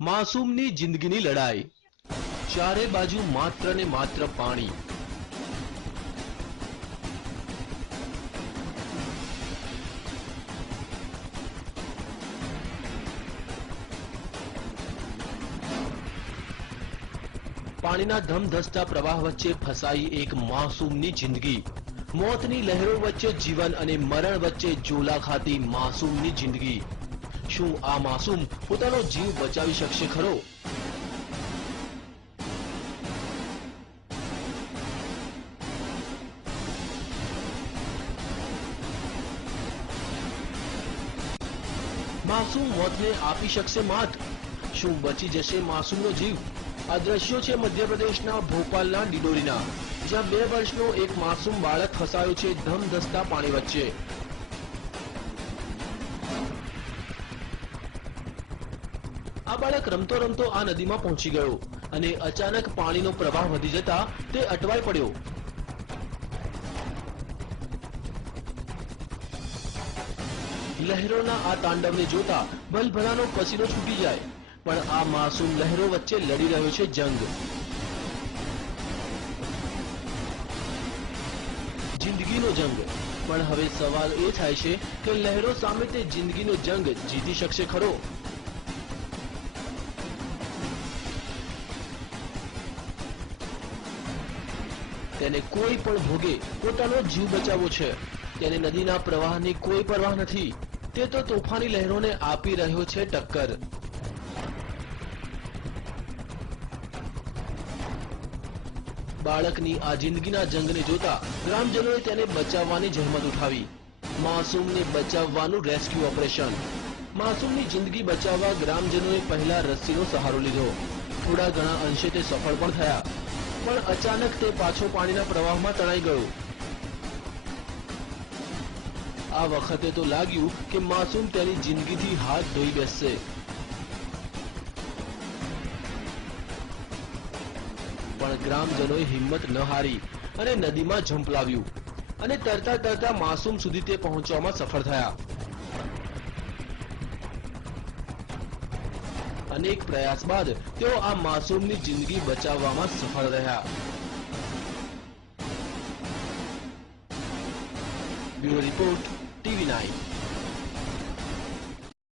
માસૂમની જિંદગીની લડાઈ, ચારે બાજુ માત્ર ને માત્ર પાણી। પાણીના ધમધસતા પ્રવાહ વચ્ચે ફસાઈ એક માસૂમની જિંદગી। મોતની લહેરો વચ્ચે જીવન અને મરણ વચ્ચે ઝોલા ખાતી માસૂમની જિંદગી। શું આ માસૂમ પોતાનો જીવ બચાવી શકશે ખરો? માસૂમ મોતને આપી શકશે માત? શું બચી જશે માસૂમનો જીવ? આ દ્રશ્યો છે મધ્યપ્રદેશના ભોપાલના ડિડોરીના, જ્યાં 2 વર્ષનો એક માસૂમ બાળક ફસાયો છે ધમધસતા પાણી વચ્ચે। આ બાળક રમતો રમતો આ નદીમાં પહોંચી ગયો અને અચાનક પાણીનો પ્રવાહ વધી જતા તે અટવાઈ પડ્યો। લહેરોના આ તાંડવને જોતા ભલભલાનો પસીનો છૂટી જાય, પણ આ માસૂમ લહેરો વચ્ચે લડી રહ્યો છે જંગ। જિંદગીનો જંગ। પણ હવે સવાલ એ થાય છે કે લહેરો સામે તે જિંદગીનો જંગ જીતી શકશે ખરો? તેને કોઈ પણ ભોગે પોતાનો જીવ બચાવવો છે। તેને નદીના પ્રવાહની કોઈ પરવાહ નથી। તે તો તોફાની લહેરોને આપી રહ્યો છે ટક્કર। બાળકની આ જિંદગીના જંગને જોતા ગ્રામજનોએ તેને બચાવવાની જહેમત ઉઠાવી। માસૂમને બચાવવાનું રેસ્ક્યુ ઓપરેશન। માસૂમની જિંદગી બચાવવા ગ્રામજનોએ પહેલા રસ્સીનો સહારો લીધો। થોડા ઘણા અંશે તે સફળ પણ થયા, પણ અચાનક તે પાછો પાણીના પ્રવાહમાં તણાઈ ગયો। આ વખતે તો લાગ્યું કે માસૂમ તેની જિંદગીથી હાથ ધોઈ બેસશે। પણ ગ્રામજનોએ હિંમત ન હારી અને નદીમાં ઝંપલાવ્યું અને તરતા તરતા માસૂમ સુધી તે પહોંચવામાં સફળ થયા। અનેક પ્રયાસ બાદ તેઓ આ માસૂમની જિંદગી બચાવવામાં સફળ રહ્યા। Bureau report, TV9।